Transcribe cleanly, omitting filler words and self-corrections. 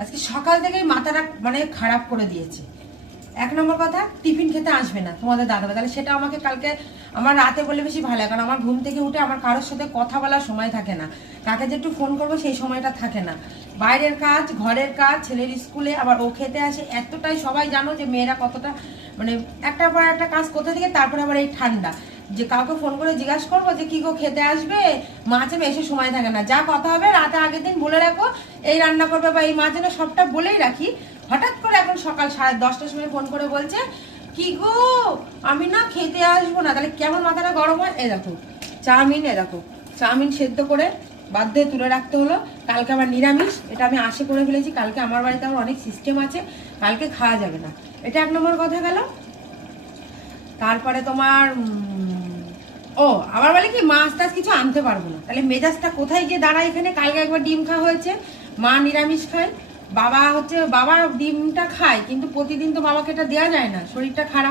আজকে সকাল থেকেই মাথাটা মানে খারাপ করে দিয়েছে। এক নম্বর কথা, টিফিন খেতে আসবে না তোমাদের দাদাভাই, তাহলে সেটা আমাকে কালকে আমার রাতে বলে বেশি ভালো লাগে, কারণ আমার ঘুম থেকে উঠে আমার কারোর সাথে কথা বলার সময় থাকে না, কাকে যে একটু ফোন করবো সেই সময়টা থাকে না, বাইরের কাজ, ঘরের কাজ, ছেলের স্কুলে, আবার ও খেতে আসে, এতটাই সবাই জানো যে মেয়েরা কতটা মানে একটার পর একটা কাজ করতে থেকে, তারপরে আবার এই ঠান্ডা, যে কাউকে ফোন করে জিজ্ঞাসা করবো যে কি গো খেতে আসবে, মাছ এসে সময় থাকে না, যা কথা হবে রাতে আগের দিন বলে রাখো এই রান্না করবে বা এই মাছ এনে, সবটা বলেই রাখি। হঠাৎ করে এখন সকাল 10:30টার সময় ফোন করে বলছে কি গো আমি না খেতে আসবো না, তাহলে কেমন মাথাটা গরম হয়। দেখো চাউমিন সেদ্ধ করে বাধ্য হয়ে তুলে রাখতে হলো। কালকে আমার নিরামিষ, এটা আমি আশে করে ফেলেছি, কালকে আমার বাড়িতে আমার অনেক সিস্টেম আছে, কালকে খাওয়া যাবে না, এটা এক নম্বর কথা গেল। তারপরে তোমার আবার বলে কি মাছ টাছ কিছু আনতে পারবো না, তাহলে মেজাজটা কোথায় গিয়ে দাঁড়ায় এখানে। কালকে একবার ডিম খাওয়া হয়েছে, মা নিরামিষ খায়, বাবা ডিমটা খায়, কিন্তু প্রতিদিন তো বাবাকে এটা দেওয়া যায় না, শরীরটা খারাপ।